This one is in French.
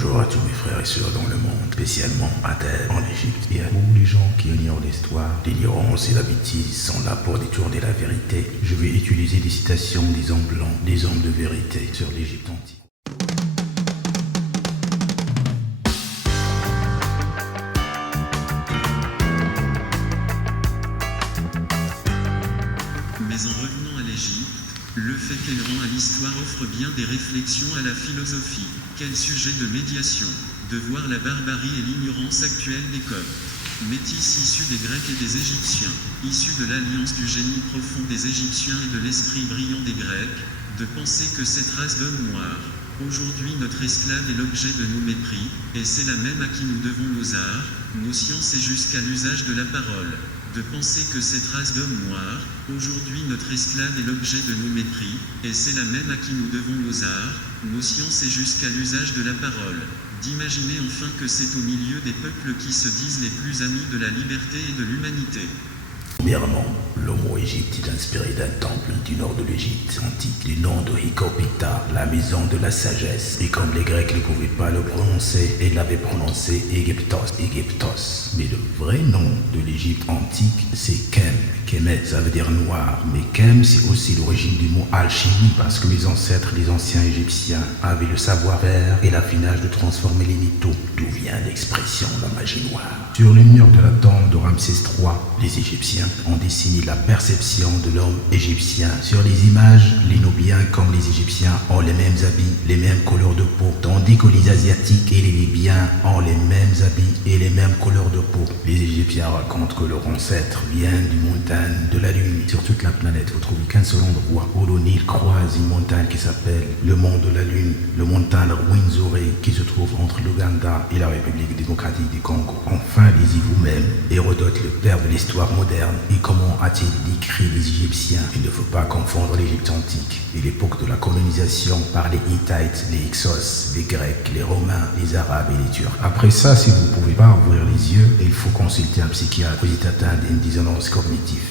Bonjour à tous mes frères et sœurs dans le monde, spécialement à terre, en Égypte, et à tous les gens qui ignorent l'histoire. L'ignorance et la bêtise sont là pour détourner la vérité. Je vais utiliser des citations des hommes blancs, des hommes de vérité sur l'Égypte antique. Mais en revenant à l'Égypte, le fait qu'elle rend à l'histoire offre bien des réflexions à la philosophie. Quel sujet de médiation, de voir la barbarie et l'ignorance actuelle des Coptes. Métis issus des Grecs et des Égyptiens, issus de l'alliance du génie profond des Égyptiens et de l'esprit brillant des Grecs, de penser que cette race d'hommes noirs, aujourd'hui notre esclave est l'objet de nos mépris, et c'est la même à qui nous devons nos arts, nos sciences et jusqu'à l'usage de la parole. De penser que cette race d'hommes noirs, aujourd'hui notre esclave est l'objet de nos mépris, et c'est la même à qui nous devons nos arts, nos sciences et jusqu'à l'usage de la parole. D'imaginer enfin que c'est au milieu des peuples qui se disent les plus amis de la liberté et de l'humanité. Premièrement, le mot Égypte est inspiré d'un temple du nord de l'Égypte antique, du nom de Hikopita, la maison de la sagesse. Et comme les Grecs ne pouvaient pas le prononcer, ils l'avaient prononcé Égyptos. Mais le vrai nom de l'Égypte antique, c'est Kem. Kemet, ça veut dire noir, mais Kem, c'est aussi l'origine du mot alchimie, parce que mes ancêtres, les anciens Égyptiens, avaient le savoir-faire et l'affinage de transformer les métaux, d'où vient l'expression la magie noire. Sur les murs de la tombe de Ramsès III, les Égyptiens ont dessiné la perception de l'homme égyptien. Sur les images, les Nubiens comme les Égyptiens ont les mêmes habits, les mêmes couleurs de peau, tandis que les Asiatiques et les Libyens ont les mêmes habits et les mêmes couleurs de peau. Les Égyptiens racontent que leur ancêtre vient d'une montagne de la Lune. Sur toute la planète, vous trouvez qu'un seul endroit où le Nil croise une montagne qui s'appelle le mont de la Lune, le montagne Rwenzori qui se trouve entre l'Ouganda et la République démocratique du Congo. Enfin, lisez vous-même Hérodote, le père de l'histoire moderne. Et comment a-t-il décrit les Égyptiens? Il ne faut pas confondre l'Égypte antique et l'époque de la colonisation par les Hittites, les Hyksos, les Grecs, les Romains, les Arabes et les Turcs. Après ça, si vous ne pouvez pas ouvrir les yeux, il faut consulter un psychiatre. Vous êtes atteint d'une dissonance cognitive.